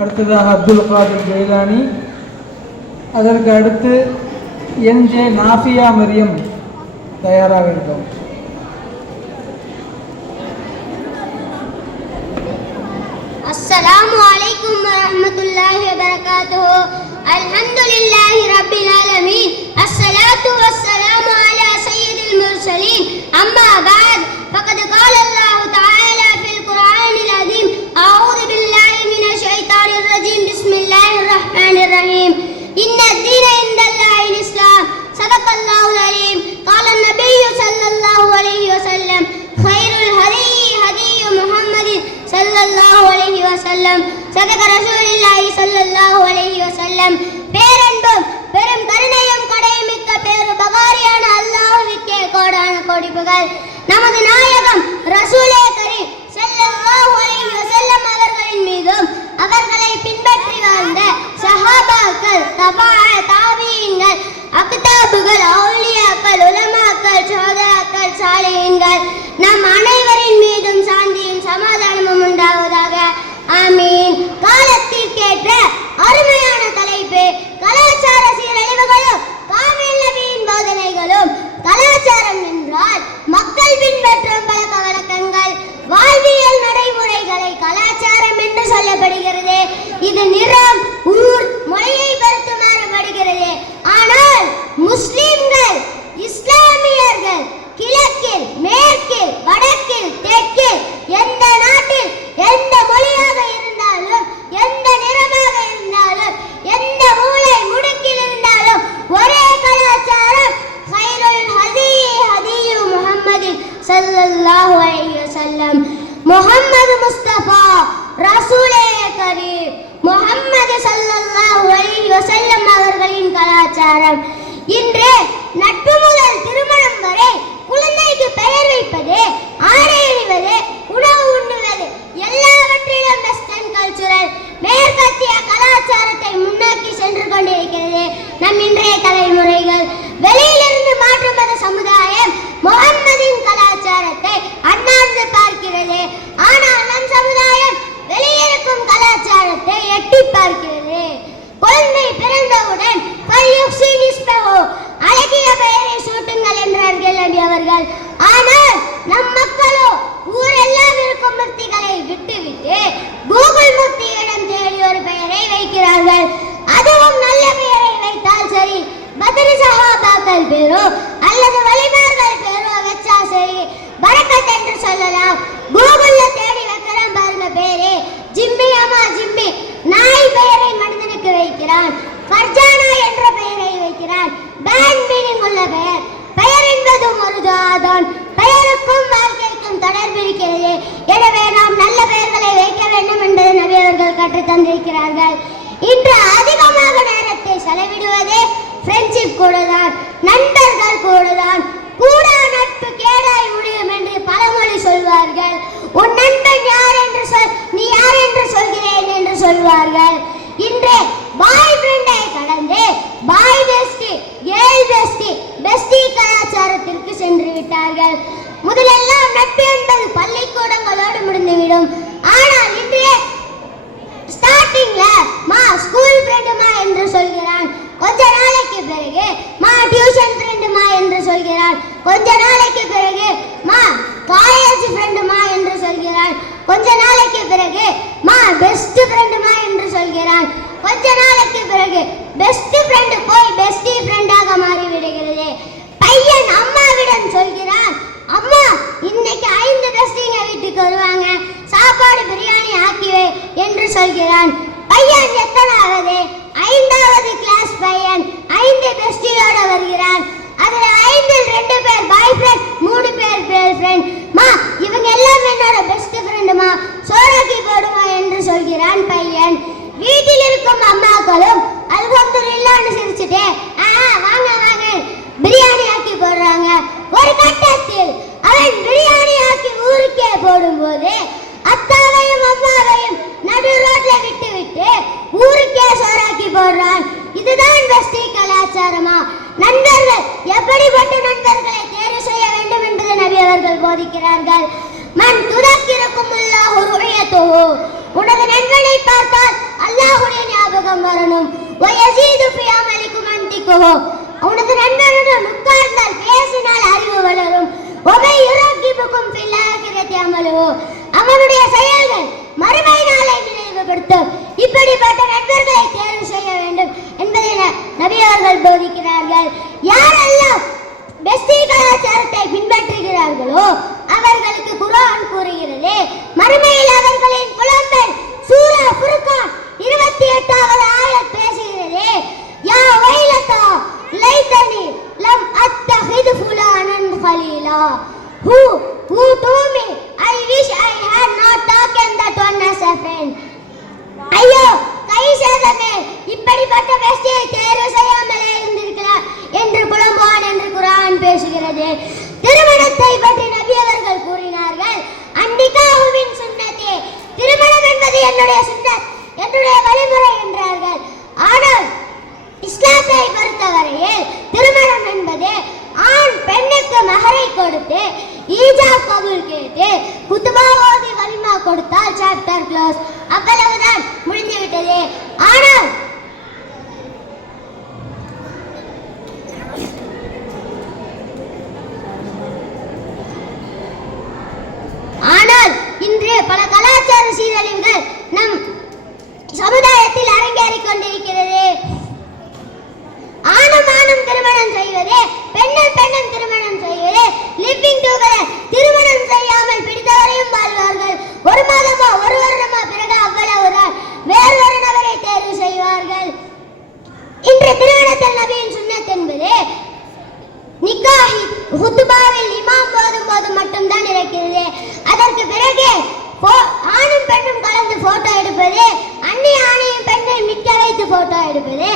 அடுத்ததாக அப்துல் காதிர் ஜெயிலானி, அதற்கு அடுத்து என்ஜே நாஃபியா மரியம் தயாராக இருக்கும். அஸ்ஸலாமு அலைக்கும் வரஹ்மத்துல்லாஹி வபரகாத்துஹு. அல்ஹம்துலில்லாஹி ரப்பில் ஆலமீன். அஸ்ஸலாத்து வஸ்ஸலாமு அலா சய்யிதில் முர்சலீன். அம்மா பஅத். ஃபகத் கால அல்லாஹு தஆலா ஃபில் குர்ஆனில் அதீம். அஊது பில்லாஹி மினஷ் ஷைத்தானிர் ரஜீம். பிஸ்மில்லாஹிர் ரஹ்மானிர் ரஹீம். இன்ன தீன இன்தல்லாஹில் இஸ்லாம். ஸதகல்லாஹுல் அலீம். கால நபியு ஸல்லல்லாஹு அலைஹி வஸல்லம் கைருல் ஹதீ ஹதீயு முஹம்மதின் ஸல்லல்லாஹு அலைஹி வஸல்லம். ஸதக ரசூலுல்லாஹி ஸல்லல்லாஹு அலைஹி வஸல்லம். பேரன்பும் பெரும் கருணையும் கடைமிக்க பேரு பகாரியான அல்லாஹ்வுக்கே கோடான கோடி புகழ். நமது நாயகம் ரசூலே கரீம் ஸல்லல்லாஹு அலைஹி வஸல்லம் அவர்களின் மீதும் அவர்களை பின்பற்றி வாழ்ந்த சஹாபாக்கள், தாபீன்கள், அக்தாபுகள், அவுலியாக்கள், உலமாக்கள், ஷஹதாக்கள், சாலிஹீன்கள் நம் அனைவரின் மீதும் சாந்தியும் சமாதானமும் உண்டாவதாக. ஆமீன். காலத்திற்கேற்ற அருமையான தலைப்பு கலாச்சார சீரழிவுகளும் காமில் நபியின் போதனைகளும். கலாச்சாரம் என்றால் மக்கள் பின்பற்றும் பழக்க வழக்கங்கள், வாழ்வியல் நடைமுறைகளை கலாச்சாரம் என்று சொல்லப்படுகிறது. இது நிறம், ஊர், மொழியை பொறுத்து மாறுபடுகிறது. ஆனால் முஸ்லிம்கள், இஸ்லாமியர்கள் கிழக்கில், மேற்கில், வடக்கில், தெற்கில், எந்த நாட்டில் எந்த மொழியாக இருந்தாலும், எந்த நிறமாக இருந்தாலும், எந்த மூலை முடுக்கில் இருந்தாலும் ஒரே கலாச்சாரம். கைருல் ஹதீ ஹதீயு முஹம்மதின் ஸல்லல்லாஹு அலைஹி வஸல்லம். முஹம்மது முஸ்தபா ரசூலே கரீம் முஹம்மது ஸல்லல்லாஹு அலைஹி வஸல்லம் அவர்களின் கலாச்சாரம். இன்று நட்பு முதல் திருமணம் வரை குழந்தைக்கு பெயர் வைப்பது, ஆடை அணிவது, உணவு உண்ணுவது எல்லாவற்றிலும் வெஸ்டர்ன் கல்ச்சுரல் மேற்கத்திய கலாச்சாரத்தை முன்னோக்கி சென்று கொண்டிருக்கிறது நம் இன்றைய தலைமுறைகள். வெளியிலிருந்து மாற்றும் மத சமுதாயம் முஹம்மதின் கலாச்சாரத்தை அண்ணாந்து பார்க்கிறது. ஆனால் நம் சமுதாயம் வெளியிருக்கும் கலாச்சாரத்தை எட்டி பார்க்கிறது. குழந்தை பிறந்தவுடன் அழகிய பெயரை சூட்டுங்கள் என்றார்கள் நபி அவர்கள். ஆனால் நம் மக்களோ ஊரெல்லாம் இருக்கும் முஃப்திகளை விட்டுவிட்டு கூகுள் முஃப்தியிடம் தேடி ஒரு பெயரை வைக்கிறார்கள். அதுவும் நல்ல பெயரை வைத்தால் சரி, பத்ரு சஹாபாக்கள் பேரோ அல்லது வலிமார்கள் பேரோ வச்சா சரி, பரக்கத் என்று சொல்லலாம். கூகுள்ல தேடி வைக்கிறான் பாருங்க பேரு, ஜிம்மி. அம்மா ஜிம்மி. நாய் பெயரை மனிதனுக்கு வைக்கிறான். ஃபர்ஜானா என்ற பெயரை வைக்கிறான். பேட் மீனிங் உள்ள பெயர். பெயர் என்பதும் ஒரு துஆதான். பெயருக்கும் வாழ்க்கைக்கும் தொடர்பு இருக்கிறது. எனவே நாம் நல்ல பெயர்களை வைக்க வேண்டும் என்பதை நபி அவர்கள் கற்றுத் தந்திருக்கிறார்கள். இன்று அதிகமாக நேரத்தை செலவிடுவதே ஃப்ரெண்ட்ஷிப் கூடதான், நண்பர்கள் கூடதான். கூடா நட்பு கேடாய் முடியும் என்று பழமொழி சொல்வார்கள். உன் நண்பன் யார் என்று சொல், நீ யார் என்று சொல்கிறேன் என்று சொல்வார்கள். இன்று பாய் ஃப்ரெண்டை கடந்து boy bestie, girl bestie, bestie கலாச்சாரத்திற்கு சென்று விட்டார்கள். முதலெல்லாம் நட்பு என்பது பள்ளிக்கூடங்களோடு முடிந்துவிடும். ஆனால் இன்றைய ஸ்டார்டிங்ல மா ஸ்கூல் ஃப்ரெண்டுமா என்று சொல்கிறான். கொஞ்ச நாளைக்கு பிறகு மா டியூஷன் ஃப்ரெண்டுமா என்று சொல்கிறான். கொஞ்ச நாளைக்கு பிறகு மா காலேஜ் ஃப்ரெண்டுமா என்று சொல்கிறான். கொஞ்ச நாளைக்கு பிறகு மா பெஸ்ட் ஃப்ரெண்டுமா என்று சொல்கிறான். கொஞ்ச நாளைக்கு பிறகு பெஸ்ட் ஃப்ரெண்டு போய் பெஸ்டி ஃப்ரெண்டாக மாறி விடுகிறது. பையன் அம்மாவிடம் சொல்கிறான், அம்மா இன்னைக்கு 5 பெஸ்டிங்க வீட்டுக்கு வருவாங்க, சாப்பாடு பிரியாணி ஆக்கிவே என்று சொல்கிறான். பையன் எத்தனாவது? 5வது கிளாஸ் பையன் 5 பெஸ்டியோட வருகிறான். அதுல 5ல் 2 பேர் பாய் ஃப்ரெண்ட், 3 பேர் கேர்ள் ஃப்ரெண்ட். மா இவங்க எல்லாம் என்னோட பெஸ்ட் ஃப்ரெண்டுமா, சோறாக்கி போடுமா என்று சொல்கிறான் பையன். வீட்டில் இருக்கும் அம்மாக்களும் அல்ஹம்துலில்லாஹ்னு சிரிச்சுட்டு வாங்க வாங்க பிரியாணி ஆக்கி போடுறாங்க. ஒரு கட்டத்தில் அவன் பிரியாணி ஆக்கி ஊருக்கே போடும்போது அத்தாவையும் அம்மாவையும் நடு ரோட்ல விட்டு விட்டு ஊருக்கே சோறாக்கி போடுறான். இதுதான் பெஸ்டி கலாச்சாரமா? நண்பர்கள் எப்படிப்பட்ட நண்பர்களை தேர்வு செய்ய வேண்டும் என்பதை நபி அவர்கள் போதிக்கிறார்கள். மன் துதக்கிருக்குமுல்லாஹு ருயத்துஹு. உனது நண்பனை பார்த்தால் வரணும் வயசீது ஃபி அமலிக்கும் அன்திக்குஹு உனது நண்பனுடன் உட்கார்ந்தால் பேசினால் அறிவு வளரும் ஒமை யுரகிபுக்கும் ஃபில் ஆகிரத்தி அமலுஹு அவனுடைய செயல்கள் மறுமை நாளை நினைவுபடுத்தும் இப்படிப்பட்ட நண்பர்களை தேர்வு செய்ய வேண்டும் என்பதை நபி அவர்கள் போதிக்கிறார்கள். யாரெல்லாம் பெஸ்டி கலாச்சாரத்தை பின்பற்றுகிறார்களோ அவர்களுக்கு குர்ஆன் கூறுகிறது மறுமையில் அவர்களின் புலம்பல் சூரா ஃபுர்கான் 28வது ஆயத் பேசுகிறது யா வைலதா லைதனி லம் அத்தஹிது ஃபுலானன் கலீலா who told me I wish I had not taken that one as a friend. ஐயோ கைசேதமே இப்படிப்பட்ட பெஸ்டியை தேர்வு செய்யாமலே இருந்திருக்கிறார் என்று புலம்புவான் என்று குர்ஆன் பேசுகிறது. திருமணத்தை பற்றி நபி அவர்கள் கூறினார்கள் அன்னிகாஹுவின் சுன்னத்தே திருமணம் என்பது என்னுடைய சுன்னத் என்னுடைய வழிமுறை என்றார்கள். ஆனால் இஸ்லாத்தை பொறுத்தவரையில் திருமணம் என்பது ஆண் பெண்ணுக்கு மஹரை கொடுத்து ஈஜாப் கபூல் கேட்டு குத்பா ஓதி வலிமா கொடுத்தால் சாப்டர் க்ளோஸ் அவ்வளவுதான் முடிந்துவிட்டது. ஆனால் இன்று பல கலாச்சார சீரழிவுகள் நம் சமுதாயத்தில் அரங்கேறிக் கொண்டிருக்கிறது. ஆணும் ஆணும் திருமணம் செய்வது பெண்ணும் பெண்ணும் திருமணம் செய்வது லிவிங் டுகெதர் திருமணம் செய்யாமல் பிடித்தவரையும் வாழ்வார்கள். ஒரு மாதமோ ஒரு வருடமோ பிறகு அவ்வளவுதான் வேறொரு நபரை தேர்வு செய்வார்கள். இன்று திருமணத்தில் நபியின் சுன்னத் என்பது நிக்காஹி ஹுத்பாவில் இமாம் போதும் போது மட்டும்தான் இருக்கிறது. அதற்கு பிறகு ஆணும் பெண்ணும் கலந்து போட்டோ எடுப்பது அந்நிய ஆணையும் பெண்ணையும் நிற்க வைத்து போட்டோ எடுப்பது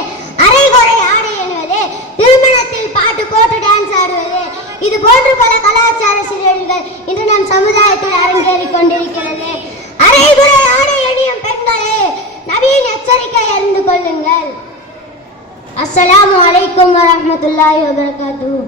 அரைகுறை ஆடை அணிவது திருமணத்தில் பாட்டு போட்டு டான்ஸ் ஆடுவது இது போன்ற பல கலாச்சார சீரழிவுகள் இன்று நம் சமுதாயத்தில் அரங்கேறிக் கொண்டிருக்கிறது. அரைகுறை ஆடை அணியும் பெண்களே நபியின் எச்சரிக்கை அறிந்து கொள்ளுங்கள். அஸ்ஸலாமு அலைக்கும் வரஹ்மத்துல்லாஹி வபரகாத்துஹு.